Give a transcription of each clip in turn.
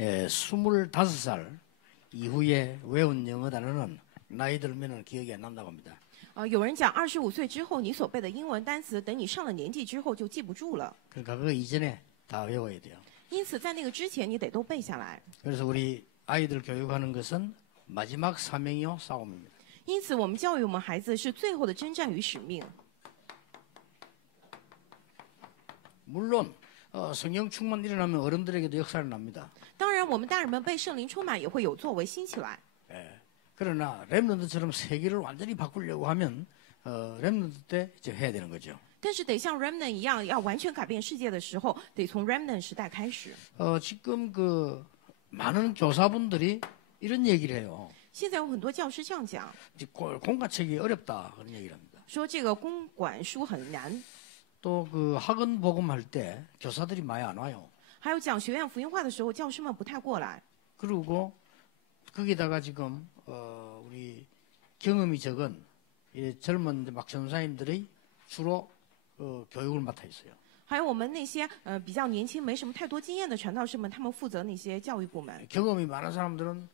25살 이후에 외운 영어 단어는 나이 들면은 기억이 안 난다고 합니다. 有人讲25岁之后，你所背的英文单词，等你上了年纪之后就记不住了。 그러니까 그 이전에 다 외워야 돼요. 因此，在那个之前，你得都背下来。 그래서 우리 아이들 교육하는 것은 마지막 사명이요 싸움입니다. 因此，我们教育我们孩子是最后的征战与使命。 물론 성령 충만 일어나면 어른들에게도 역사를 납니다. 当然，我们大人们被圣灵充满，也会有作为兴起来。 그러나 렘넌트처럼 세계를 완전히 바꾸려고 하면 렘넌트 때 이제 해야 되는 거죠. 但是得像 Remnant 一样，要完全改变世界的时候，得从 Remnant 时代开始。 지금 그 많은 교사분들이 이런 얘기를 해요. 现在有很多教师这样讲， 공과책이 어렵다 그런 얘기를 합니다. 说这个公管书很难， 또 그 학원 복음할 때 교사들이 많이 안 와요. 还有讲学院福音化的时候，教师们不太过来。 그리고 거기다가 지금 우리 경험이 적은 이 젊은 막 전사님들이 주로 교육을 맡아 있어요. 还有我们那些比较年轻、没什么太多经验的传道士们，他们负责那些教育部门。 경험이 많은 사람들은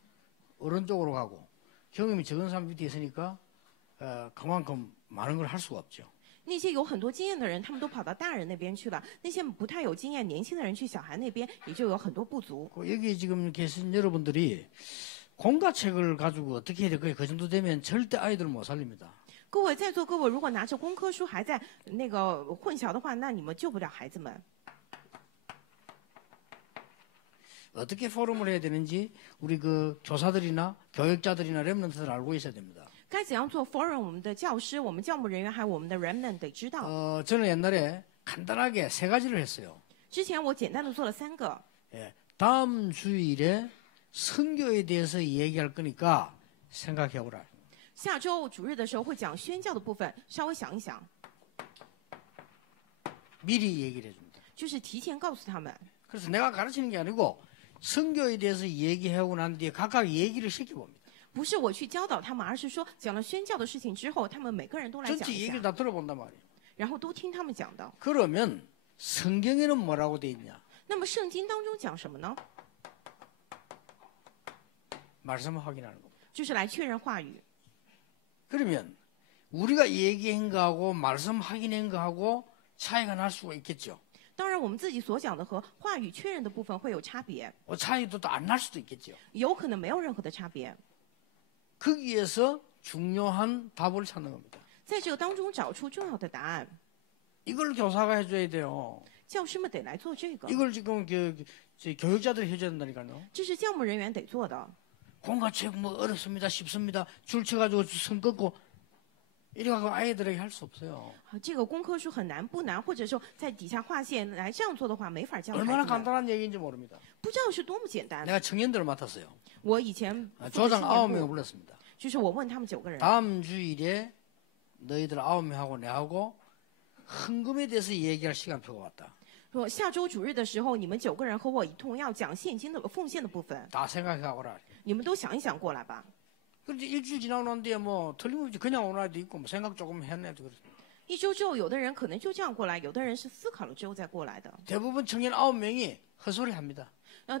어른 쪽으로 가고 경험이 적은 사람 밑에 있으니까 그만큼 많은 걸 할 수가 없죠. 那些有很多经验的人，他们都跑到大人那边去了；那些不太有经验、年轻的人去小孩那边，也就有很多不足。 여기 지금 계신 여러분들이 공과책을 가지고 어떻게 해야 될까요? 그 정도 되면 절대 아이들 못 살립니다. 各位在座各位，如果拿着工科书还在那个混淆的话，那你们救不了孩子们。 어떻게 포럼을 해야 되는지 우리 그 교사들이나 교육자들이나 렘넌트들 알고 있어야 됩니다. 该怎样做 forum？ 我们的教师、我们教牧人员还有我们的 remnant 得知道。 저는 옛날에 간단하게 3가지를 했어요. 之前我简单的做了3个。 다음 주일에 선교에 대해서 얘기할 거니까 생각해 보라. 下周主日的时候会讲宣教的部分，稍微想一想， 미리 얘기를 해줍니다. 就是提前告诉他们。 그래서 내가 가르치는 게 아니고 선교에 대해서 얘기하고 난 뒤에 각각 얘기를 시켜봅니다. 不是我去教导他们，而是说讲了宣教的事情之后，他们每个人都来讲 전체 一 얘기를 下， 다 들어본단 말이에요. 然后都听他们讲的。 그러면 성경에는 뭐라고 돼 있냐? 那么圣经当中讲什么呢？ 말씀을 확인하는 겁니다. 就是来确认话语。 그러면 우리가 얘기한 거하고 말씀 확인한 거하고 차이가 날 수가 있겠죠. 当然，我们自己所讲的和话语确认的部分会有差别， 차이도 또 안 날 수도 있겠죠. 有可能没有任何的差别。 거기에서 중요한 답을 찾는 겁니다. 在这个当中找出重要的答案， 이걸 교사가 해줘야 돼요. 教师们得来做这个， 이걸 지금 교육자들이 해줘야 된다니까요. 这是教牧人员得做的。 공과책 뭐 어렵습니다, 쉽습니다. 줄 쳐가지고 선 긋고 이래가지고 아이들에게 할 수 없어요. 这个工科书很难不难，或者说在底下划线来这样做的话，没法教孩 얼마나 子们。 간단한 얘기인지 모릅니다. 不知道是多么简单。 내가 청년들을 맡았어요. 我以前负责 조장 青年 9명을 部 불렀습니다. 就是我问他们9个人， 다음 주일에 너희들 9명하고 내하고 헌금에 대해서 얘기할 시간표가 왔다. 说下周主日的时候，你们9个人和我一同要讲现金的奉献的部分， 다 생각해오라. 你们都想一想过来吧。 그런데 일주일 지나고 난 뒤에 뭐 틀림없이 그냥 오는 아이도 있고 뭐 생각 조금 했네도 그렇습니다. 1周之后，有的人可能就这样过来，有的人是思考了之后再过来的。 대부분 청년 9명이 헛소리 합니다.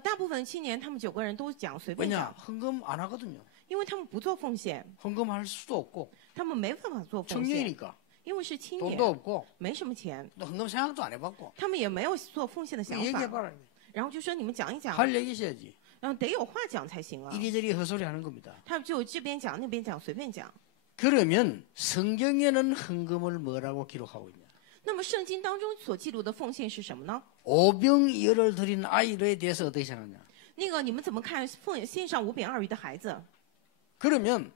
大部分青年他们9个人都讲随便 왜냐? 讲， 헌금 안 하거든요. 因为他们不做奉献， 헌금할 수도 없고 他们没办法做奉献， 청년이니까 因为是青年 돈도 ， 없고 没什么钱， 또 헌금 생각도 안 해봤고 他们也没有做奉献的想法。 얘기해봐라. 然后就说你们讲一讲， 할 얘기 있어야지. 得有话讲才行啊。 이리저리 헛소리 하는 겁니다. 他就这边讲那边讲，随便讲。 그러면 성경에는 헌금을 뭐라고 기록하고 있냐? 那么圣经当中所记录的奉献是什么呢？ 오병이어를 드린 아이에 대해서 어떻게 생각하냐? 那个你们怎么看献上5饼2鱼的孩子？ 그러면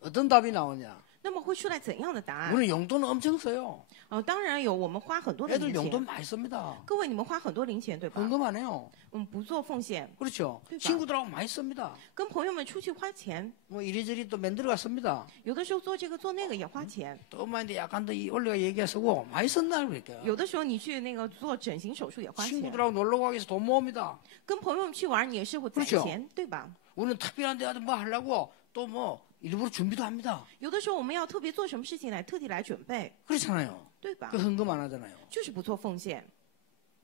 어떤 답이 나오냐? 那么会出来怎样的答案？ 우리는 용돈은 엄청 써요. 当然有，我们花很多的 애들 零 용돈 钱。 많이 씁니다. 各位，你们花很多零钱对吧？ 헌금 안 해요. 不做奉献， 그렇죠. 그러니까. 친구들하고 많이 씁니다. 跟朋友们出去花钱， 뭐 이리저리 또 만들어가 씁니다. 有的时候做这个做那个也花钱， 또 엄마한테 약간 더 올려가 얘기하고 많이 쓴다 그러니까. 有的时候你去那个做整形手术也花钱， 친구들하고 놀러 가기 위해서 돈 모읍니다. 跟朋友们去玩你也是会攒 그렇죠. 钱，对吧？ 우리는 특별한 데 뭐 하려고 또 뭐 일부러 준비도 합니다. 有的时候我们要特别做什么事情来特地来准备， 그렇잖아요. 对吧 그 ？ 헌금 안 하잖아요. 就是不做奉献，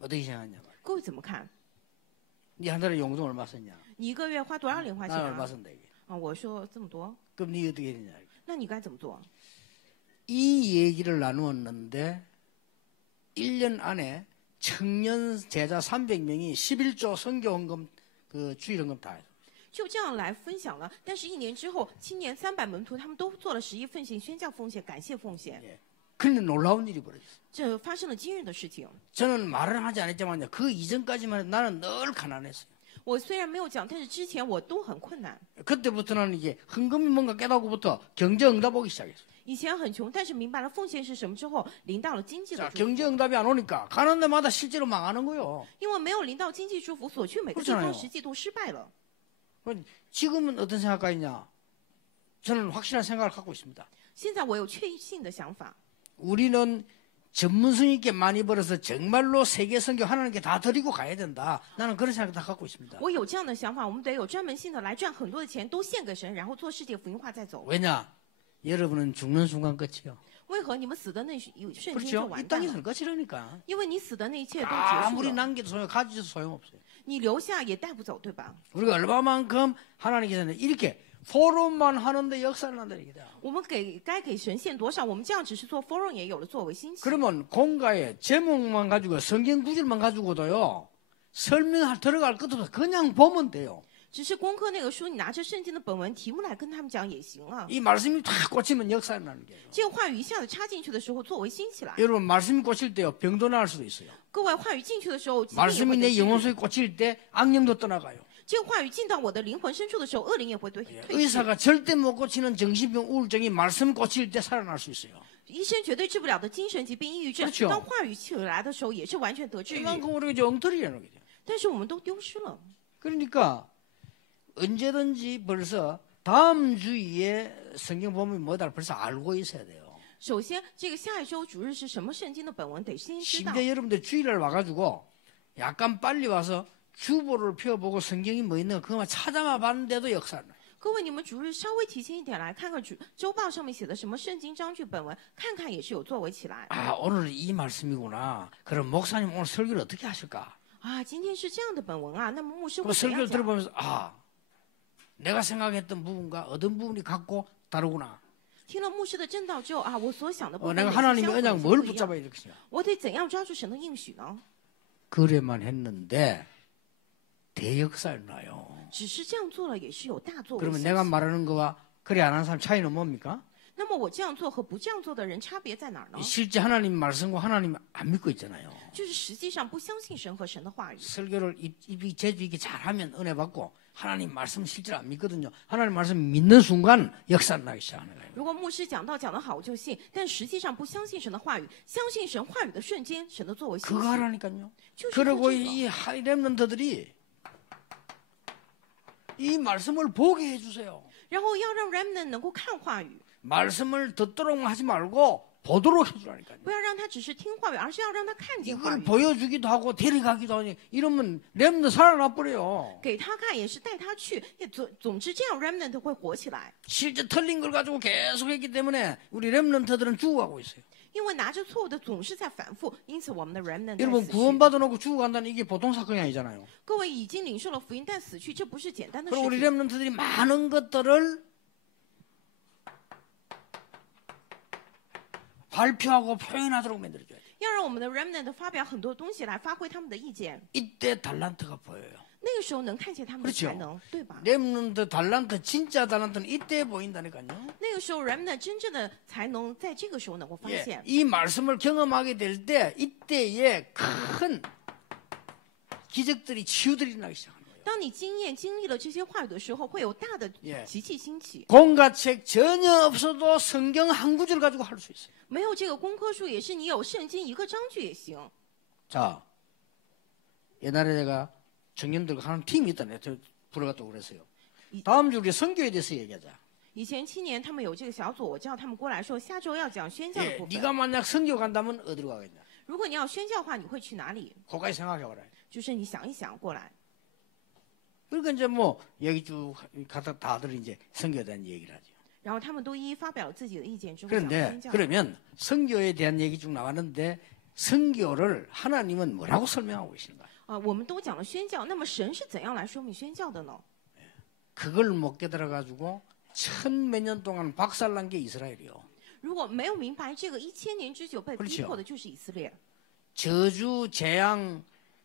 어떻게 생각하냐? 各位怎么看？ 네 한 달에 용돈 얼마 썼냐? 你一个月花多少零花钱 난 얼마 啊？ 쓴다 이게. 我说这么多， 그럼 네 어떻게 되냐? 那你该怎么做？ 이 얘기를 나누었는데 1년 안에 청년 제자 300명이 11조 선교헌금 그 주일헌금 다 했어. 就这样来分享了。但是1年之后，青年300门徒他们都做了11奉献、宣教奉献、感谢奉献。 예. 그런데 놀라운 일이 벌어졌어. 这发生了惊人的事情。 저는 말은 하지 않았지만 그 이전까지만 해도 나는 늘 가난했어요. 我虽然没有讲，但是之前我都很困难。 그때부터는 이제 헌금이 뭔가 깨닫고부터 경제 응답 오기 시작했어요. 以前很穷，但是明白了奉献是什么之后，临到了经济的 자, 祝福。 경제 응답이 안 오니까 가는 데마다 실제로 망하는 거예요. 因为没有临到经济祝福，所去每个地 그렇잖아요 方实际都失败了。 지금은 어떤 생각가 있냐? 저는 확실한 생각을 갖고 있습니다. 现在我有确信的想法， 우리는 전문성 있게 많이 벌어서 정말로 세계 선교 하나님께 다 드리고 가야 된다. 나는 그런 생각 다 갖고 있습니다. 我有这样的想法，我们得有专门性的来赚很多的钱，都献给神，然后做世界福音化再走。 왜냐? 여러분은 죽는 순간 끝이요. 为何你们死的那一瞬间就 그렇죠? 完 이 蛋了？ 땅에서는 끝이라니까. 因为你死的那一切都结束 아무리 了， 남겨도 소용, 가지도 소용없어요. 你留下也带不走，对吧？ 우리가 얼마만큼 하나님께서는 이렇게 포럼만 하는데 역사를 한다는 얘기다. 我们该给神献多少？我们这样只是做 forum 也有了作为兴起。 그러면 공가의 제목만 가지고 성경 구절만 가지고도요. 설명할 들어갈 것도 없어. 그냥 보면 돼요. 只是攻克那个书，你拿着圣经的本文题目来跟他们讲也行啊。 이 말씀이 탁 꽂히면 역사를 나는 거예요. 这个话语一下子插进去的时候，作为兴起来。 여러분 말씀이 꽂힐 때요. 병도 나을 수도 있어요. 各位话语进去的时候，疾病也 말씀이 会 내 得治 영혼 愈。 속에 꽂힐 때 악령도 떠나가요. 这个话语进到我的灵魂深处的时候，恶灵也会退去。 의사가 절대 못 고치는 정신병 우울증이 말씀 꽂힐 때 살아날 수 있어요. 医生绝对治不了的精神疾病、抑郁症， 그렇죠 当话语起来的时候，也是完全得治愈。 이만큼 우리가 이제 엉터리라는 거죠. 但是我们都丢失了。 그러니까 언제든지 벌써 다음 주에 성경 보면 뭐다 벌써 알고 있어야 돼요. 首先，这个下一周主日是什么圣经的本文得先知道。 심지어 여러분들 주일날 와가지고 약간 빨리 와서 주보를 펴보고 성경이 뭐 있는 거 그것만 찾아만 봤는데도 역사를 나요. 各位，你们主日稍微提前一点来看看周报上面写的什么圣经章句本文，看看也是有作为起来。 아 오늘 이 말씀이구나. 그럼 목사님 오늘 설교를 어떻게 하실까? 啊，今天是这样的本文啊，那么牧师 그 会怎样 설교를 讲？ 들어보면서 아 내가 생각했던 부분과 어떤 부분이 같고 다르구나. 听了牧师的正道之后啊，我所想的部分 내가 也是 하나님의 相 언약 反 뭘 不一样。 붙잡아야 되겠냐. 我得怎样抓住神的应许呢？ 그래만 했는데 대역사를 나요. 只是这样做了，也是有大作为 그러면 兴 내가 起。 말하는 거와 그래 안 하는 사람 차이는 뭡니까? 那么我这样做和不这样做的人差别在哪儿呢？ 실제 하나님 말씀과 하나님 안 믿고 있잖아요. 就是实际上不相信神和神的话语。 설교를 입이 제주 있게 잘하면 은혜 받고 하나님 말씀 실제로 안 믿거든요. 하나님 말씀 믿는 순간 역사를 나기 시작하는 거예요. 如果牧师讲道讲得好，我就信；但实际上不相信神的话语，相信神话语的瞬间，神的作为兴 그거 起。 하라니까요. 就是 그리고 这个 이 하이렘런트들이 이 말씀을 보게 해주세요. 然后要让 remnant 能够看话语， 말씀을 듣도록 하지 말고 보도록 해주라니까요. 不要让他只是听话语，而是要让他看见话 이걸 语。 보여주기도 하고 데려가기도 하니 이러면 렘도 살아나 버려요. 给他看也是带他去，也总之这样 remnant 会活起来。 실제 틀린 걸 가지고 계속 했기 때문에 우리 렘넌트들은 죽어가고 있어요. 因为拿着错误的总是在反复，因此我们的 remnant 在 여러분 死去。 구원받아 놓고 죽어간다는 이게 보통 사건이 아니잖아요. 各位已经领受了福音，但死去这不是简单的 그리고 事 우리 情。 렘넌트들이 많은 것들을 발표하고 표현하도록 만들어줘야 돼요. 要让我们的 remnant 发表很多东西来发挥他们的意见， 이때 달란트가 보여요. 那个时候能看见他们的 그렇죠 才能，对吧？ 렘넌트 달란트 진짜 달란트는 이때 보인다니까요. 那个时候 remnant 真正的才能在这个时候能够发 예, 现。 이 말씀을 경험하게 될 때 이때에 큰 기적들이 치유들이 나기 시작합니다. 当你经历了这些话语的时候，会有大的 예 奇迹兴起。 공과책 전혀 없어도 성경 한 구절 가지고 할 수 있어요. 没有这个功课书，也是你有圣经一个章句也行。 자, 옛날에 제가 청년들과 하는 팀이 있다네. 저 불어갔다고 그랬어요. 다음 주 우리 선교에 대해서 얘기하자. 以前7年他们有这个小组，我叫他们过来说，下周要讲宣教的 예, 部分。 네가 만약 선교 간다면 어디로 가겠냐? 如果你要宣教的话，你会去哪里？ 거기까지 생각해봐라. 就是你想一想过来。 그러니까 이제 뭐 얘기 쭉 가다 다들 이제 선교에 대한 얘기를 하죠. 然后他们都一一发表了自己的意见之后讲 그런데 宣教。 그러면 선교에 대한 얘기 쭉 나왔는데 선교를 하나님은 뭐라고 설명하고 계신가? 我们都讲了宣教，那么神是怎样来说明宣教的呢？ 그걸 못 깨달아가지고 1000몇 년 동안 박살난 게 이스라엘이요. 如果没有明白这个1000年之久被逼迫的就是以色列。 저주, 재앙,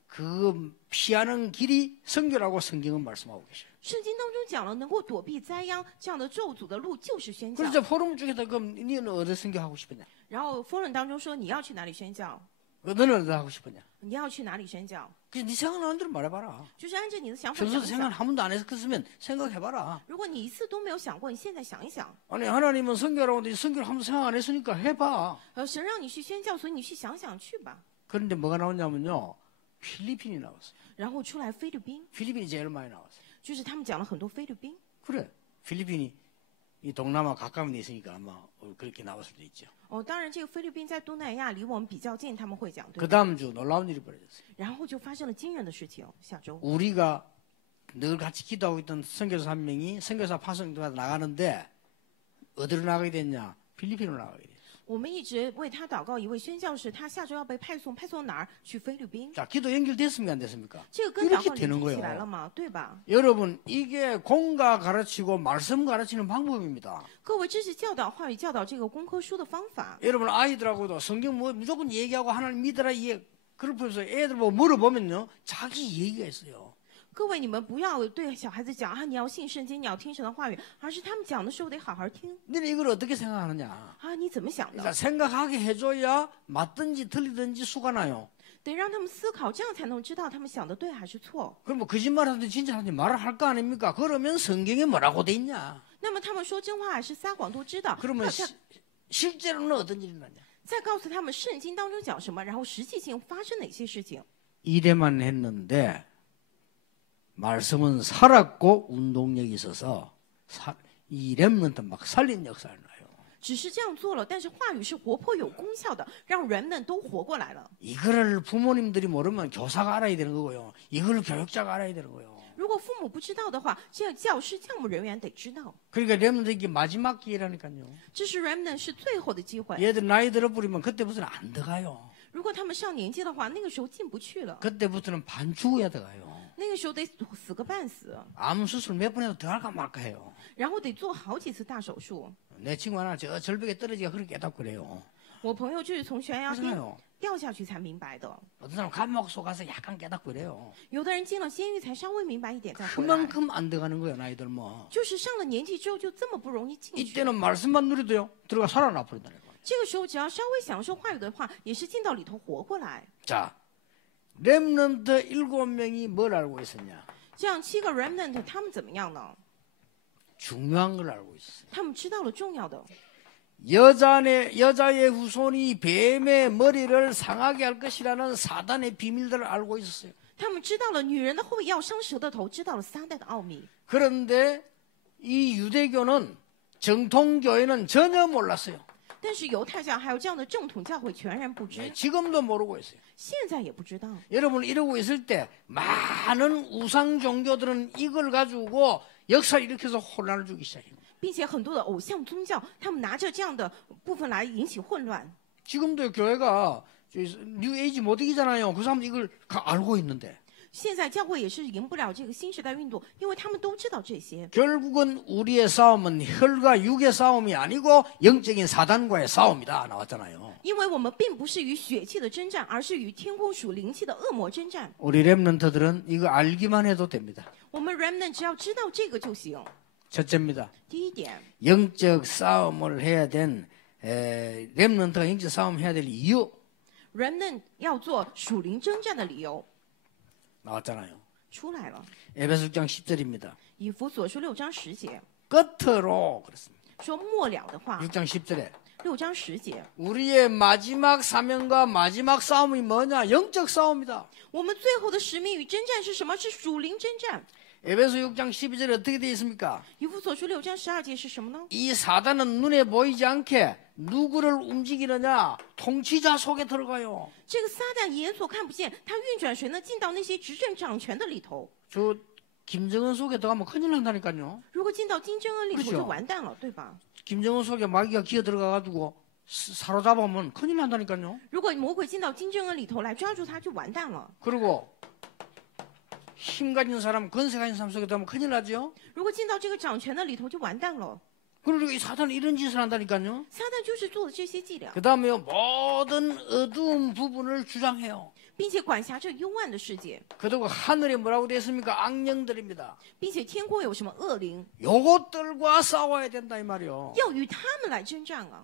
그 피하는 길이 성교라고 성경은 말씀하고 계셔요. 圣经当中讲了，能够躲避灾殃这样的咒诅的路就是宣教。 그래서 포럼 중에서 그럼 너는 어디 성교하고 싶으냐? 然后夫人当中说你要去哪里宣教？ 너는 어디 하고 싶으냐? 你要去哪里宣教？ 그래서 네 생각나는 대로 말해봐라. 就是按照你的想法 평소 想一 생각 想。 한 번도 안 했으면 생각해봐라. 如果你一次都没有想过，你现在想一想。 아니 하나님은 성교라고 하는데 성교를 한 번도 생각 안 했으니까 해봐. 神让你去宣教，所以你去想想去吧。 그런데 뭐가 나오냐면요. 필리핀이 나왔어요. 然后出来菲律宾， 필리핀이 제일 많이 나왔어요. 就是他们讲了很多菲律宾。 그래. 필리핀이 이 동남아 가까운 데 있으니까 아마 그렇게 나올 수도 있죠. 当然这个菲律宾在东南亚离我们比较近，他们会讲对 그 吧？ 다음 주 놀라운 일이 벌어졌어요. 然后就发生了惊人的事情。下周 우리가 늘 같이 기도하고 있던 선교사 한 명이 선교사 파송도가 나가는데 어디로 나가게 됐냐? 필리핀으로 나가게 됐어요. 我们一直为他祷告，一位宣教士，他下周要被派送哪儿？去菲律宾。 자, 기도 연결됐습니까? 안 됐습니까? 这个跟祷 이렇게 告 되는 连接起来 거예요. 了吗？对吧？ 여러분, 이게 공가 가르치고 말씀 가르치는 방법입니다. 各位，这是教导话语、教导这个工科书的方法。 여러분 아이들하고도 성경 뭐 무조건 얘기하고 하나님 믿어라 그러면서 애들 보고 물어보면요 자기 얘기가 있어요. 各位，你们不要对小孩子讲啊，你要信圣经，你要听神的话语，而是他们讲的时候得好好听 너는 이걸 어떻게 생각하느냐? 啊。你怎么想的？ 그러니까 생각하게 해줘야 맞든지 틀리든지 수가 나요. 得让他们思考，这样才能知道他们想的对还是错。 그럼 뭐 거짓말하든지 진짜하든지 말을 할 거 아닙니까? 그러면 성경에 뭐라고 돼 있냐? 那么他们说真话还是撒谎都知道， 그러면 那再 실제로는 어떤 일이 나냐? 再告诉他们圣经当中讲什么，然后实际性发生哪些事情。 이래만 했는데 말씀은 살았고 운동력이 있어서 이 렘넌트 막 살린 역사를 나요. 只是这样做了，但是话语是活泼有功效的，让人们都活过来了。 이거를 부모님들이 모르면 교사가 알아야 되는 거고요. 이걸 교육자가 알아야 되는 거예요. 如果父母不知道的话，这个教师、教牧人员得知道， 그러니까 렘넌트 이게 마지막 기회라니까요. 这是 remnant 是最后的机会。 얘들 나이 들어버리면 그때부터는 안 들어가요. 如果他们上年纪的话，那个时候进不去了， 그때부터는 반죽해야 들어가요. 那个时候得死个半死， 암 수술 몇 번 해도 들어갈까 말까 해요. 然后得做好几次大手术。 내 친구 하나 저 절벽에 떨어지기가 그렇게 깨닫고 그래요. 我朋友就是从悬崖边 그렇잖아요. 掉下去才明白的， 어떤 사람 감옥 속아서 약간 깨닫고 그래요. 有的人进了监狱才稍微明白一点再回来， 그만큼 안 들어가는 거예요, 나이 들면. 就是上了年纪之后就这么不容易进去。 이때는 말씀만 누리도요, 들어가 살아나 버린다는 거예요. 这个时候只要稍微享受话语的话，也是进到里头活过来。 자, 렘넌트 7명이 뭘 알고 있었냐? 这样7个 remnant 他们怎么样呢？ 중요한 걸 알고 있었어요. 他们知道了重要的， 여자의 후손이 뱀의 머리를 상하게 할 것이라는 사단의 비밀들을 알고 있었어요. 他们知道了女人的后裔要伤蛇的头，知道了撒旦的奥秘。 그런데 이 유대교는 정통교회는 전혀 몰랐어요. 但是犹太教还有这样的正统教会全然不知， 지금도 모르고 있어요. 现在也不知道。 여러분 이러고 있을 때 많은 우상 종교들은 이걸 가지고 역사를 일으켜서 혼란을 주기 시작해요. 并且很多的偶像宗教，他们拿着这样的部分来引起混乱。 지금도 교회가 뉴에이지 못 이기잖아요. 그 사람들 이걸 알고 있는데. 现在教会也是赢不了这个新时代运动，因为他们都知道这些。 결국은 우리의 싸움은 혈과 육의 싸움이 아니고 영적인 사단과의 싸움이다 나왔잖아요. 因为我们并不是与血气的征战，而是与天空属灵气的恶魔征战。 우리 렘넌트들은 이거 알기만 해도 됩니다. 我们 remnant 只要知道这个就行。 첫째입니다. 第一点， 영적 싸움을 해야 된 렘넌트가 영적 싸움 해야 될 이유 remnant 要做属灵征战的理由 나왔잖아요. 出来了。 에베소장 10절입니다. 以弗所书6章10节 끝으로 그렇습니다. 说末了的话， 6장 10절에 6章10节， 우리의 마지막 사명과 마지막 싸움이 뭐냐? 영적 싸움이다. 我们最后的使命与征战是什么？是属灵征战。 에베소 6장 12절에 어떻게 되어 있습니까? 以弗所书6章12节是什么呢？ 이 사단은 눈에 보이지 않게 누구를 움직이느냐? 통치자 속에 들어가요. 这个撒旦眼所看不见，他运转谁呢？进到那些执政掌权的里头。 저 김정은 속에 들어가면 큰일 난다니까요. 如果进到金正恩里头 그렇죠 就完蛋了，对吧？ 김정은 속에 마귀가 기어 들어가가지고 사로잡으면 큰일 난다니까요. 如果魔鬼进到金正恩里头来抓住他，就完蛋了。 그리고 힘 가진 사람, 권세 가진 사람 속에 들어가면 큰일 나죠. 如果进到这个掌权的里头，就完蛋了。 그리고 이 사탄은 이런 짓을 한다니까요. 撒旦就是做的这些伎俩， 그 다음에요, 모든 어두운 부분을 주장해요. 并且管辖着幽暗的世界， 그리고 하늘에 뭐라고 되어 있습니까? 악령들입니다. 并且天国有什么恶灵， 요것들과 싸워야 된다 이 말이요. 要与他们来征战啊！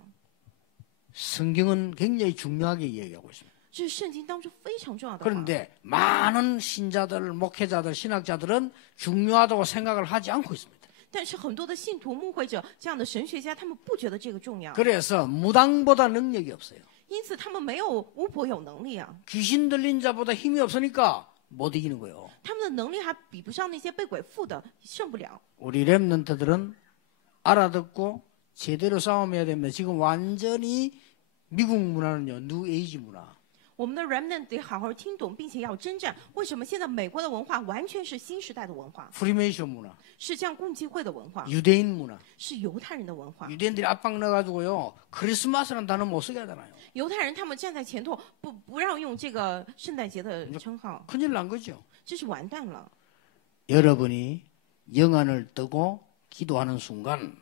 성경은 굉장히 중요하게 이야기하고 있습니다. 这是圣经当中非常重要的话。 그런데 많은 신자들, 목회자들, 신학자들은 중요하다고 생각을 하지 않고 있습니다. 但是很多的信徒、牧会者这样的神学家，他们不觉得这个重要， 그래서 무당보다 능력이 없어요. 因此他们没有巫婆有能力啊， 귀신 들린 자보다 힘이 없으니까 못 이기는 거예요. 他们的能力还比不上那些被鬼附的，胜不了。 우리 렘넌트들은 알아듣고 제대로 싸움해야 됩니다. 지금 완전히 미국 문화는요, 뉴에이지 문화. 我们的 remnant 得好好听懂，并且要征战。为什么现在美国的文化完全是新时代的文化， 프리메이션 문화, 是这样共济会的文化， 유대인 문화. 是犹太人的文化。 유대인들이 압박 넣어가지고요, 크리스마스라는 단어 못 쓰게 하잖아요. 犹太人他们站在前头，不让用这个圣诞节的称号， 큰일 난 거죠. 这是完蛋了。 여러분이 영안을 뜨고 기도하는 순간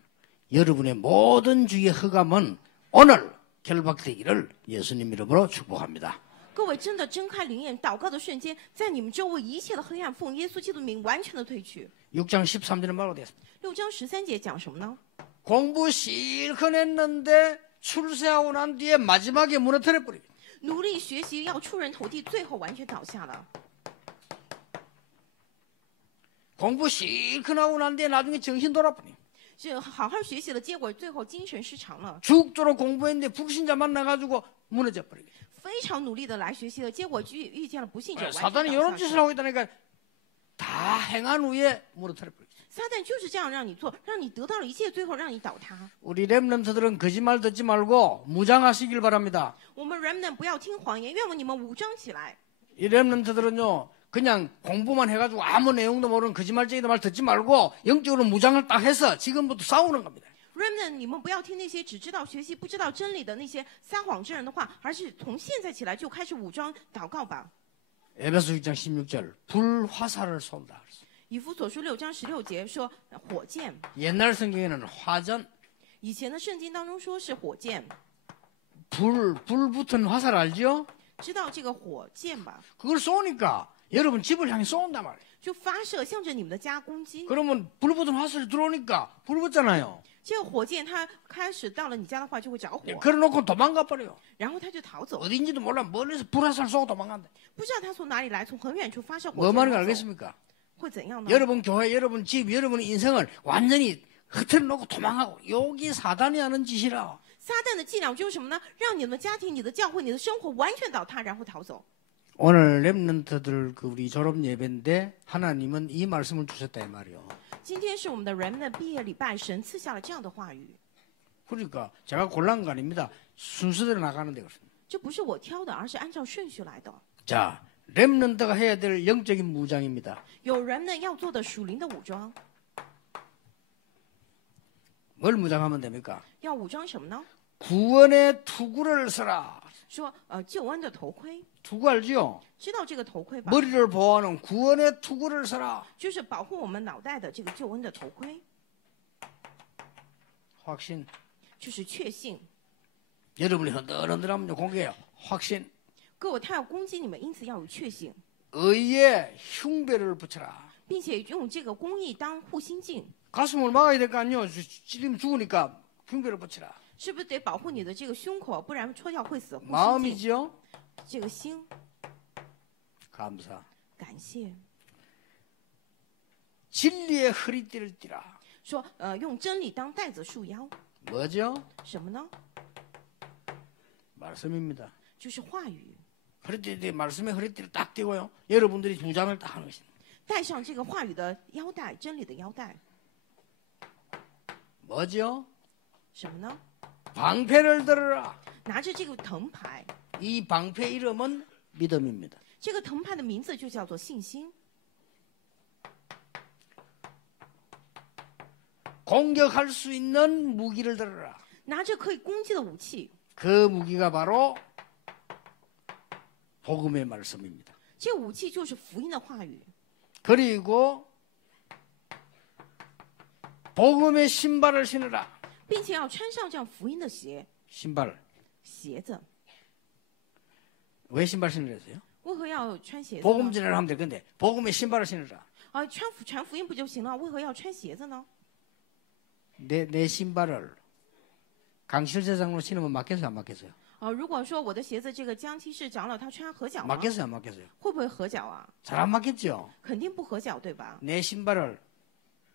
여러분의 모든 주의 허감은 오늘 결박되기를 예수님 이름으로 축복합니다. 各位真的睁开灵眼，祷告的瞬间，在你们周围一切的黑暗，奉耶稣基督的名完全的退去。 6장 13절에 말로 되었습니다. 6章13节讲什么呢？ 공부 실컷 했는데 출세하고 난 뒤에 마지막에 무너뜨려 버리고 努力学习要出人头地，最后完全倒下了。 공부 실컷 하고 난 뒤에 나중에 정신 돌아버리고 是好好学习的结果，最后精神失常了。 죽도록 공부했는데 불신자 만나가지고 무너져 버리고 非常努力的来学习的结果，遇见了不信者，完全 사단이 倒 이런 下 짓을 去。 하고 있다니까 다 행한 후에 무너뜨려 버리고 撒旦就是这样让你做，让你得到了一切，最后让你倒塌。 우리 렘넌트들은 거짓말 듣지 말고 무장하시길 바랍니다. 我们 remnant 不要听谎言，愿望你们武装起来。 이 렘넌트들은요 그냥 공부만 해가지고 아무 내용도 모르는 거짓말쟁이들 말 듣지 말고 영적으로 무장을 딱 해서 지금부터 싸우는 겁니다. remnant 你们不要听那些只知道学习不知道真理的那些撒谎之人的话，而是从现在起来就开始武装祷告吧。 에베소 6장 16절 불화살을 쏜다. 以弗所书6章16节说火箭， 옛날 성경에는 화전 以前的圣经当中说是火箭， 불 붙은 화살 알죠? 知道这个火箭吧？ 그걸 쏘니까 여러분 집을 향해 쏜단 말이에요. 就发射向着你们的家攻击。 그러면 불 붙은 화살이 들어오니까 불 붙잖아요. 这个火箭它开始到了你家的话就会着火， 그래놓고 도망가 버려요. 然后它就逃走， 어딘지도 몰라 멀리서 불화살 쏘고 도망간다. 不知道它从哪里来，从很远处发射火 뭐 箭 말인지 逃走， 알겠습니까? 会怎样呢？ 여러분 교회, 여러분 집, 여러분 인생을 완전히 흐트러 놓고 도망가고 여기 사단이 하는 짓이라. 撒旦的伎俩就是什么呢？让你们的家庭、你的教会、你的生活完全倒塌，然后逃走。 오늘 렘넌트들 그 우리 졸업 예배인데 하나님은 이 말씀을 주셨다 이 말이요. 今天是我们的 remnant 毕业礼拜，神赐下了这样的话语， 그러니까 제가 골라온 거 아닙니다. 순서대로 나가는데 그렇습니다. 这不是我挑的，而是按照顺序来的。 자, 렘넌트가 해야 될 영적인 무장입니다. 有 remnant 要做的属灵的武装， 뭘 무장하면 됩니까? 要武装什么呢？ 구원의 투구를 써라. 说救恩的头盔， 투구 알죠? 知道这个头盔吧？ 머리를 보호하는 구원의 투구를 써라. 就是保护我们脑袋的这个救恩的头盔， 확신. 就是确信。 여러분이 흔들흔들하면 공개해요. 확신. 各位，他要攻击你们，因此要有确信， 의의 흉배를 붙여라. 并且用这个公义当护心镜， 가슴을 막아야 될 거 아니에요. 찔리면 죽으니까 흉배를 붙여라. 是不是得保护你的这个胸口，不然戳掉会死？护心镜， 마음이지요? 这个心， 감사. 感谢。 진리의 허리띠를 띠라. 说用真理当带子束腰， 뭐죠? 什么呢？ 말씀입니다. 就是话语， 허리띠 말씀의 허리띠를 딱 띠고요. 여러분들이 무장을 딱 하는 것입니다. 带上这个话语的腰带，真理的腰带， 뭐죠? 什么呢？ 방패를 들어라. 拿着这个藤牌， 이 방패 이름은 믿음입니다. 这个藤牌的名字就叫做信心。 공격할 수 있는 무기를 들어라. 拿着可以攻击的武器， 그 무기가 바로 복음의 말씀입니다. 这个武器就是福音的话语。 그리고 복음의 신발을 신으라. 并且要穿上这样福音的鞋 신발. 鞋子。 왜 신발 신으라 했어요? 为何要穿鞋子 복음 呢？ 전하려 하면 될 건데 복음의 신발을 신으라. 传福音不就行了？为何要穿鞋子呢？ 내 신발을 강실제장로 신으면 맞겠어요? 안 맞겠어요? 如果说我的鞋子这个江七世长老他穿合脚吗？ 맞겠어요? 안 맞겠어요? 会不会合脚啊？ 잘 안 맞겠죠? 肯定不合脚，对吧？ 내 신발을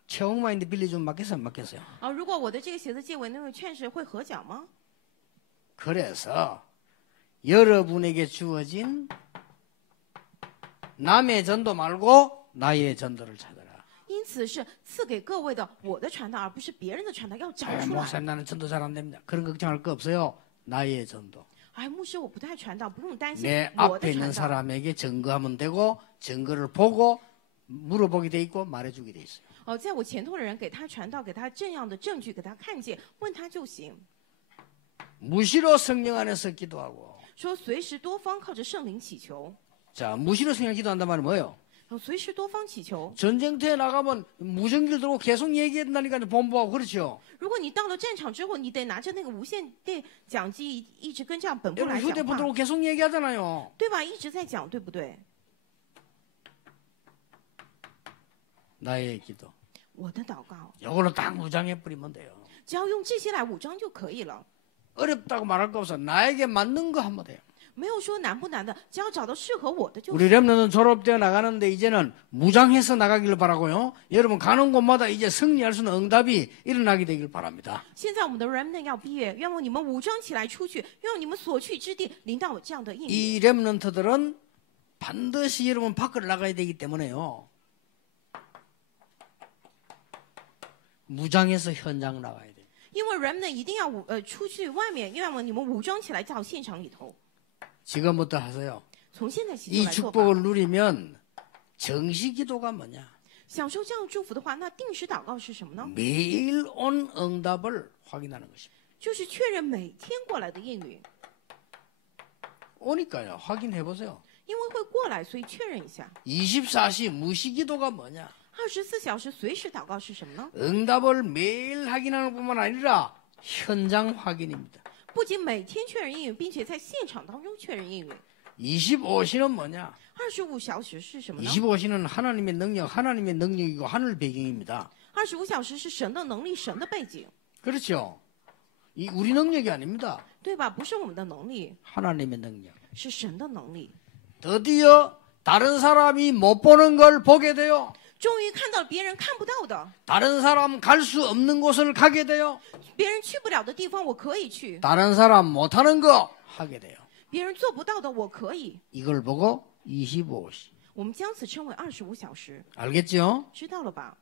최홍마인데 빌려주면 맞겠어요? 안 맞겠어요? 如果我的这个鞋子借为那位劝士，会合脚吗？ 그래서 여러분에게 주어진 남의 전도 말고 나의 전도를 찾아라. 因此是赐给各位的我的传道，而不是别人的传道，要找出来。 목사님 나는 전도 잘 안 됩니다. 그런 걱정할 거 없어요. 나의 전도. 牧师，我不太传道，不用担心 내 我 앞에 的 있는 传道。 사람에게 증거하면 되고 증거를 보고 물어보게 돼 있고 말해주게 돼 있어요. 在我前头的人给他传道，给他这样的证据，给他看见，问他就行。 무시로 성령 안에서 기도하고. 说随时多方靠着圣灵祈求， 자, 무시로 성령 기도한단 말은 뭐예요? 随时多方祈求。 전쟁터에 나가면 무전기를 들고 계속 얘기한다니까 본부하고 그렇죠. 如果你到了战场之后，你得拿着那个无线电讲机，一直跟这样本部 여러분 来讲 휴대폰 话， 들고 계속 얘기하잖아요. 对吧？一直在讲，对不对？ 나의 기도. 我的祷告， 이걸로 딱 무장해 버리면 돼요. 只要用这些来武装就可以了， 어렵다고 말할 거 없어. 나에게 맞는 거 하면 돼요. 没有说难不难的，只要找到适合我的就 우리 行。 렘넌트는 졸업되어 나가는데 이제는 무장해서 나가기를 바라고요. 여러분 가는 곳마다 이제 승리할 수 있는 응답이 일어나게 되길 바랍니다. 现在我们的 remnant 要毕业，愿望你们武装起来出去，愿望你们所去之地领到我这样的应允。 이 렘넌트들은 반드시 여러분 밖을 나가야 되기 때문에요. 무장해서 현장 나가야 돼요. 因为 remnant 一定要出去外面，愿望你们武装起来到现场里头。 지금부터 하세요. 从现在起就 이 来做吧。 축복을 누리면 정시 기도가 뭐냐? 享受这样祝福的话，那定时祷告是什么呢？ 매일 온 응답을 확인하는 것입니다. 就是确认每天过来的应允， 오니까요. 확인해 보세요. 因为会过来，所以确认一下。 24시 무시 기도가 뭐냐? 24小时随时祷告是什么呢？ 응답을 매일 확인하는 뿐만 아니라 현장 확인입니다. 不仅每天确认应允，并且在现场当中确认应允。 25시는 뭐냐? 25小时是什么呢？ 25시는 하나님의 능력이고 하늘 배경입니다. 25小时是神的能力，神的背景， 그렇죠? 이 우리 능력이 아닙니다. 对吧？不是我们的能力， 하나님의 능력. 是神的能力。 드디어 다른 사람이 못 보는 걸 보게 돼요. 终于看到了别人看不到的， 다른 사람 갈 수 없는 곳을 가게 돼요. 别人去不了的地方，我可以去； 다른 사람 못하는 거 하게 돼요. 别人做不到的，我可以。 이걸 보고 25시. 我们将此称为25小时， 알겠죠? 知道了吧？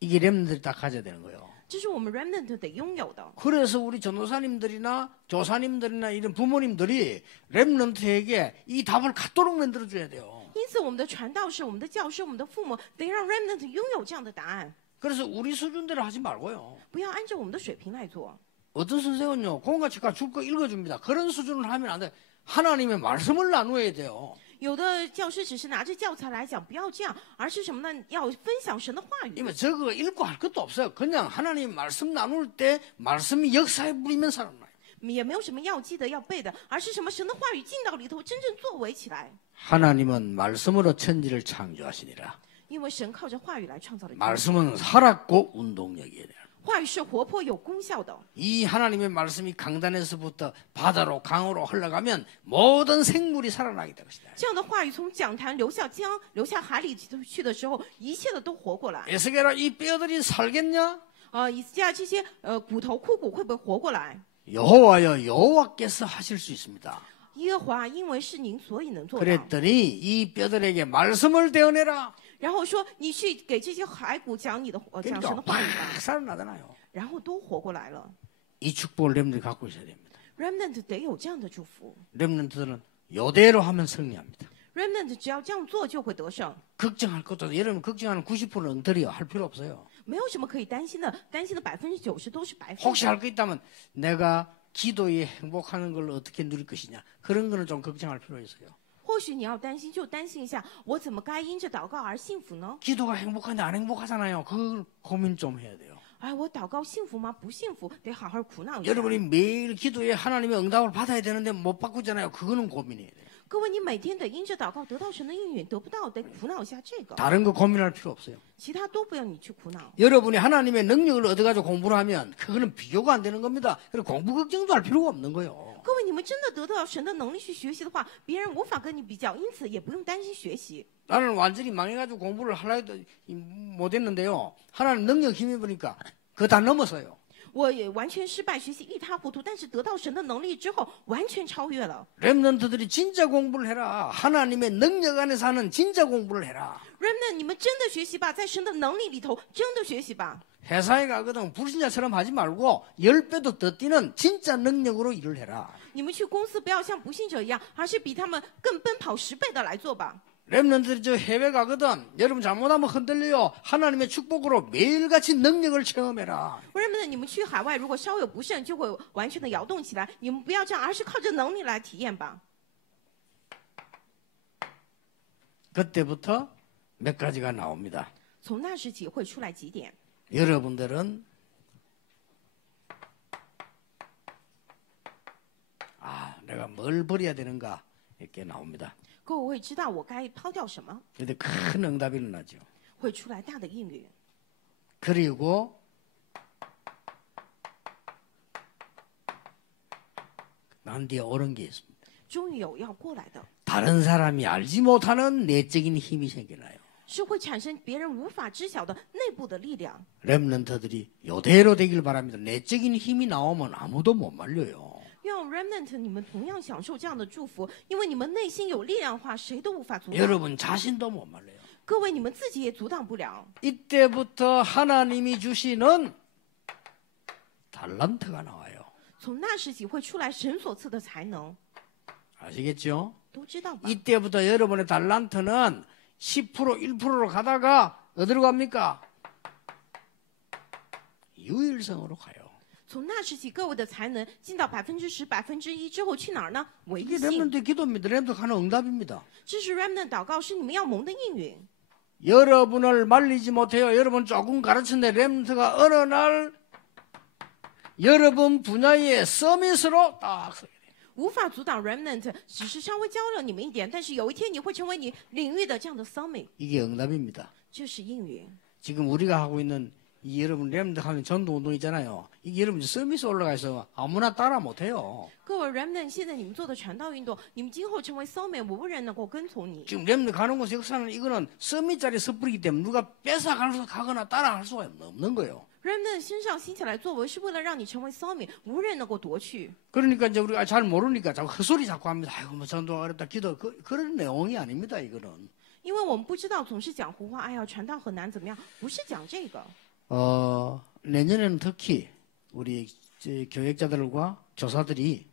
이게 렘들이 딱 가져야 되는 거예요. 这是我们 remnant 得拥有的。 그래서 우리 전도사님들이나 조사님들이나 이런 부모님들이 렘넌트에게 이 답을 갖도록 만들어줘야 돼요. 因此，我们的传道士、我们的教师、我们的父母得让 remnant 拥有这样的答案， 그래서 우리 수준대로 하지 말고요. 不要按照我们的水平来做。 어떤 선생은요, 공같이 줄거 읽어줍니다. 그런 수준을 하면 안 돼. 하나님의 말씀을 나누어야 돼요. 有的教师只是拿着教材来讲，不要这样，而是什么呢？要分享神的话语。 이면 저거 읽고 할 것도 없어요. 그냥 하나님 말씀 나눌 때 말씀이 역사에 부리면 살아나요. 也没有什么要记得、要背的，而是什么神的话语进到里头，真正作为起来。 하나님은 말씀으로 천지를 창조하시니라. 因为神靠着话语来创造了天地， 말씀은 살았고 운동력이에요. 话语是活泼有功效的。 이 하나님의 말씀이 강단에서부터 바다로 강으로 흘러가면 모든 생물이 살아나게 될 것이다. 这样的话语从讲坛流下江、流下海里去的时候，一切的都活过来。 에스겔아 이 뼈들이 살겠냐? 以斯加这些骨头枯骨会不会活过来？ 여호와여 여호와께서 하실 수 있습니다. 耶和华因为是您，所以能做到。 그랬더니 이 뼈들에게 말씀을 대언해라. 然后说你去给这些骸骨讲你的讲神的 그러니까 话语吧， 막 살아나잖아요. 然后都活过来了。 이 축복을 렘들이 갖고 있어야 됩니다. remnant 得有这样的祝福 렘넌트들은 요대로 하면 승리합니다.，remnant 只要这样做就会得胜， 걱정할 것도 없어요. 여러분 걱정하는 90%는 엉터리요. 할 필요 없어요. 没有什么可以担心的，担心的90%都是白费 혹시 的。 할 거 있다면 내가 기도에 행복하는 걸 어떻게 누릴 것이냐. 그런 거는 좀 걱정할 필요 있어요. 或或许你要担心，就担心一下，我怎么该因着祷告而幸福呢？ 기도가 행복한데 안 행복하잖아요. 그 고민 좀 해야 돼요. 哎，我祷告幸福吗？不幸福，得好好苦恼一下。 여러분이 매일 기도에 하나님의 응답을 받아야 되는데 못 받고잖아요. 그거는 고민이에요. 各位，你每天得因着祷告得到神的应允，得不到得苦恼一下这个， 다른 거 고민할 필요 없어요. 其他都不要你去苦恼。 여러분이 하나님의 능력을 얻어가지고 공부를 하면 그거는 비교가 안 되는 겁니다. 그리고 공부 걱정도 할 필요가 없는 거예요. 各位，你们真的得到神的能力去学习的话，别人无法跟你比较，因此也不用担心学习。 나는 완전히 망해가지고 공부를 하려 해도 못했는데요. 하나님 능력 힘입으니까 그거 다 넘었어요. 我也完全失败，学习一塌糊涂，但是得到神的能力之后，完全超越了。 렘넌트들이 진짜 공부를 해라. 하나님의 능력 안에서 하는 진짜 공부를 해라. Remnant，你们真的学习吧，在神的能力里头，真的学习吧。 회사에 가거든 불신자처럼 하지 말고 10배도 더 뛰는 진짜 능력으로 일을 해라. 你们去公司不要像不信者一样，而是比他们更奔跑10倍的来做吧。 렘넌트들이 저 해외 가거든 여러분 잘못하면 흔들려요. 하나님의 축복으로 매일같이 능력을 체험해라. Remnant，你们去海外如果稍有不慎，就会完全的摇动起来。你们不要这样，而是靠着能力来体验吧。 그때부터 몇 가지가 나옵니다. 从那时起会出来几点。 여러분들은 내가 뭘 버려야 되는가 이렇게 나옵니다. 各位会知道我该抛掉什么， 그런데 큰 응답이 일어나죠. 会出来大的应允。 그리고 난 뒤에 옳은 게 있습니다. 终于有要过来的， 다른 사람이 알지 못하는 내적인 힘이 생겨나요. 是会产生别人无法知晓的内部的力量。 렘넌트들이 요대로 되길 바랍니다. 내적인 힘이 나오면 아무도 못 말려요. 愿 Remnant 你们同样享受这样的祝福，因为你们内心有力量的话，谁都无法阻挡。 여러분 자신도 못 말려요. 各位，你们自己也阻挡不了。 이때부터 하나님이 주시는 달란트가 나와요. 从那时起会出来神所赐的才能， 아시겠죠? 都知道吧？ 이때부터 여러분의 달란트는 10% 1%로 가다가 어디로 갑니까? 유일성으로 가요. 从那时起，各位的才能进到10%、1%之后去哪儿呢？唯一 이게 性。 렘넌트 기도입니다. 렘넌트 하는 응답입니다. 这是 Remnant 祷告，是你们要蒙的应允。 여러분을 말리지 못해요. 여러분 조금 가르쳤는데 렘넌트가 어느 날 여러분 분야의 서밋으로 딱 서게 돼요. 无法阻挡 Remnant， 只是稍微教了你们一点，但是有一天你会成为你领域的这样的 Summit， 이게 응답입니다. 这是应允。 지금 우리가 하고 있는 이 여러분 렘넌트 하는 전도운동 있잖아요. 이게 여러분 서밋에 올라가서 아무나 따라 못해요. 各位 Remnant， 现在你们做的传道运动，你们今后成为 Summit， 无人能够跟从你。 지금 렘넌트 가는 곳 역사는 이거는 서밋짜리 섣불이기 때문에 누가 뺏어가거나 따라갈 수가 없는 거예요. Remnant 身上兴起来作为，是为了让你成为 Summit， 无人能够夺去。 그러니까 이제 우리가 잘 모르니까 자꾸 헛소리 자꾸 합니다. 아이고 뭐 전도가 어렵다 기도 그런 내용이 아닙니다. 이거는 因为我们不知道，总是讲胡话。哎呀，传道很难，怎么样？不是讲这个。 내년에는 특히 우리 교역자들과 교사들이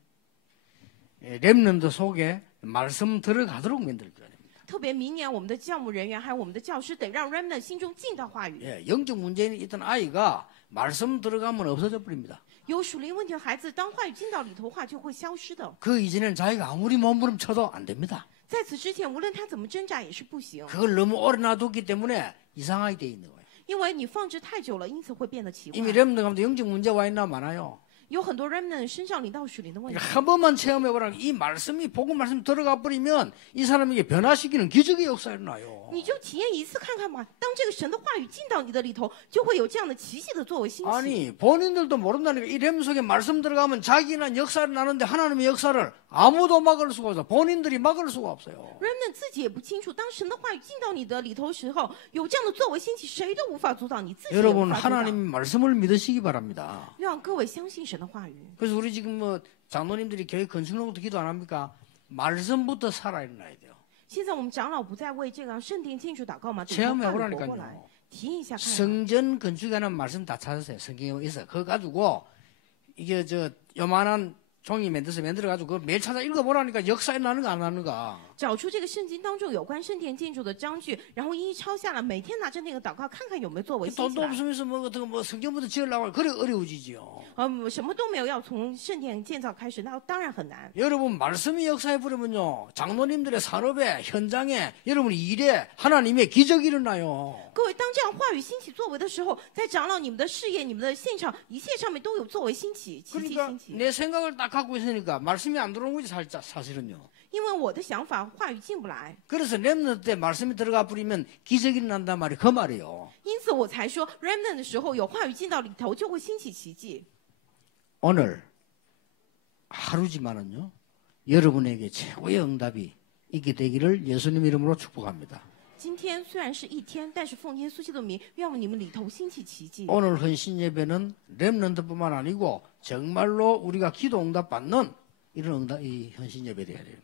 렘넌트 속에 말씀 들어가도록 만들어줘야 됩니다. 特别明年，我们的教牧人员还有我们的教师，得让 Remnant 心中进到话语。 예, 영적 문제는 있던 아이가 말씀 들어가면 없어져 버립니다. 有属灵问题的孩子，当话语进到里头的话，就会消失的。 그 이전에는 자기가 아무리 몸부림쳐도 안 됩니다. 在此之前，无论他怎么挣扎，也是不行， 그걸 너무 오래 놔뒀기 때문에 이상하게 돼 있는 거예요. 因为你放置太久了，因此会变得奇怪。 이미 렘넌트 가면 영적 문제 와 있나 많아요. 有很多 Remnant 身上领到属灵的问题。 한 번만 체험해보라. 이 말씀이 복음 말씀 들어가 버리면 이 사람에게 변화시키는 기적의 역사가 일어나요. 你就体验一次看看吧。当这个神的话语进到你的里头，就会有这样的奇迹的作为兴起。 아니 본인들도 모른다니까. 이 렘 속에 말씀 들어가면 자기는 역사를 나는데 하나님의 역사를 아무도 막을 수가 없어. 본인들이 막을 수가 없어요. Remnant 自己也不清楚，当神的话语进到你的里头时候，有这样的作为兴起，谁都无法阻挡，你自己也无 여러분 法阻挡。 하나님 말씀을 믿으시기 바랍니다. 让各位相信神的话语。 그래서 우리 지금 뭐 장로님들이 교회 건축로부터 기도 안 합니까? 말씀부터 살아 일어나야 돼요. 现在我们长老不再为这个圣殿建筑祷告吗？ 체험해 活过来 보라니까요. 体验一下看看。 성전 건축에 관한 말씀 다 찾으세요. 성경에 있어. 그거 가지고 이게 저 요만한 종이 만들어가지고 그걸 매일 찾아 읽어보라니까 역사에 나는가 안 나는가. 找出这个圣经当中有关圣殿建筑的章句，然后一一抄下来，每天拿着那个祷告，看看有没有作为兴起 돈도 来。 없으면서 뭐 어떻게 뭐 성경부터 지으려고 그래 어려워지지요. 什么都没有，要从圣殿建造开始，那当然很难。 여러분 말씀이 역사해 버리면요 장로님들의 산업에 현장에 여러분 일에 하나님의 기적이 일어나요. 各位，当这样话语兴起作为的时候，在长老你们的事业、你们的现场一切上面都有作为兴起、奇迹 그러니까 兴起。 내 생각을 딱 갖고 있으니까 말씀이 안 들어오는 거지 사실은요. 因为我的想法，话语进不来， 그래서 렘넌트 때 말씀이 들어가 버리면 기적이 일어난단 말이 그 말이에요. 因此我才说 remnant 的时候有话语进到里头，就会兴起奇迹。 오늘 하루지만은요 여러분에게 최고의 응답이 있게 되기를 예수님 이름으로 축복합니다. 今天虽然是一天，但是奉耶稣基督的名，愿你们里头兴起奇迹。 오늘 헌신 예배는 렘넌트뿐만 아니고 정말로 우리가 기도 응답 받는 이런 이 헌신 예배 돼야 돼요.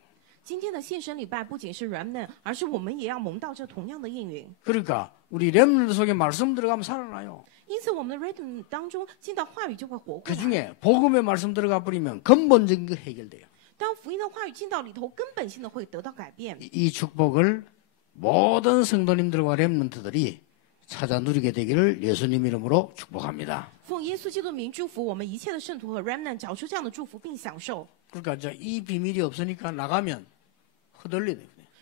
今天的献身礼拜不仅是 remnant，而是我们也要蒙到这同样的应允。 그러니까 우리 렘넌트 속에 말씀 들어가면 살아나요. 因此，我们的 remnant 当中进到话语就会活过 그 来。 중에 복음의 말씀 들어가 버리면 근본적인 거 해결돼요. 当福音的话语进到里头，根本性的会得到改变。 이 축복을 모든 성도님들과 렘넌트들이 찾아 누리게 되기를 예수님 이름으로 축복합니다. 奉耶稣基督的名祝福我们一切的圣徒和 remnant，找出这样的祝福并享受。 그러니까 이 비밀이 없으니까 나가면 허들리네.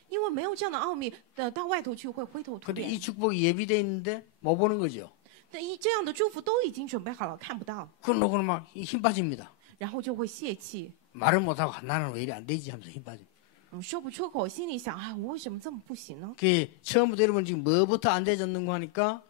因为没有这样的奥秘，到外头去会灰头土 근데 脸。 이 축복이 예비돼 있는데 못 보는 거죠. 但这样的祝福都已经准备好了，看不到， 그러고 막 힘 빠집니다. 然后就会泄气， 말을 못하고 나는 왜 이래 안 되지 하면서 힘 빠져. 说不出口，心里想啊，我为什么这么不行呢？ 그 처음부터 여러분 지금 뭐부터 안 되졌는 거 하니까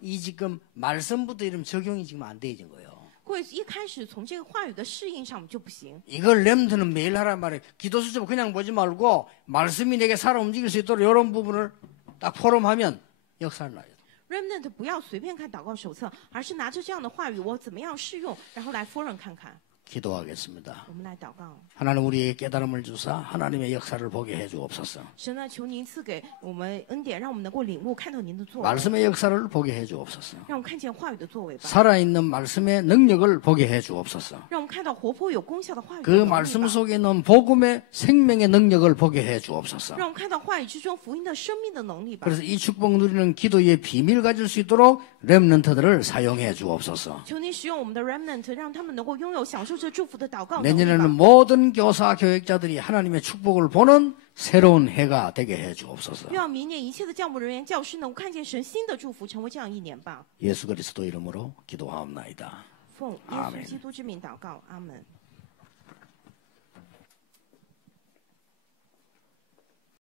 이 지금 말씀부터 이러면 적용이 지금 안 되어진 거예요. 各位一开始从这个话语的适应上就不行。 이걸 렘드는 매일 하란 말이에요. 기도 수첩 그냥 보지 말고 말씀이 내게 살아 움직일 수 있도록 이런 부분을 딱 포럼하면 역사를 나요. remnant 不要随便看祷告手册，而是拿着这样的话语，我怎么样适用，然后来 forum 看看。 기도하겠습니다. 我们来祷告。 하나님 우리에게 깨달음을 주사 하나님의 역사를 보게 해주옵소서. 神啊，求您赐给我们恩典，让我们能够领悟，看到您的作为， 말씀의 역사를 보게 해주옵소서. 让我们看见话语的作为吧， 살아있는 말씀의 능력을 보게 해주옵소서. 让我们看到活泼有功效的话语的 그 能力吧 말씀 속에 있는 복음의 생명의 능력을 보게 해주옵소서. 让我们看到话语之中福音的生命的能力吧。 그래서 이 축복 누리는 기도의 비밀 가질 수 있도록 렘넌트들을 사용해 주옵소서. 求您使用我们的 remnant，让他们能够拥有享受这祝福的祷告能力 내년에는 吧。 모든 교사 교육자들이 하나님의 축복을 보는 새로운 해가 되게 해 주옵소서. 愿明年一切的教牧人员、教师能够看见神新的祝福，成为这样一年吧。 예수 그리스도 이름으로 기도하옵나이다. 奉耶稣 아멘 基督之名祷告，阿门。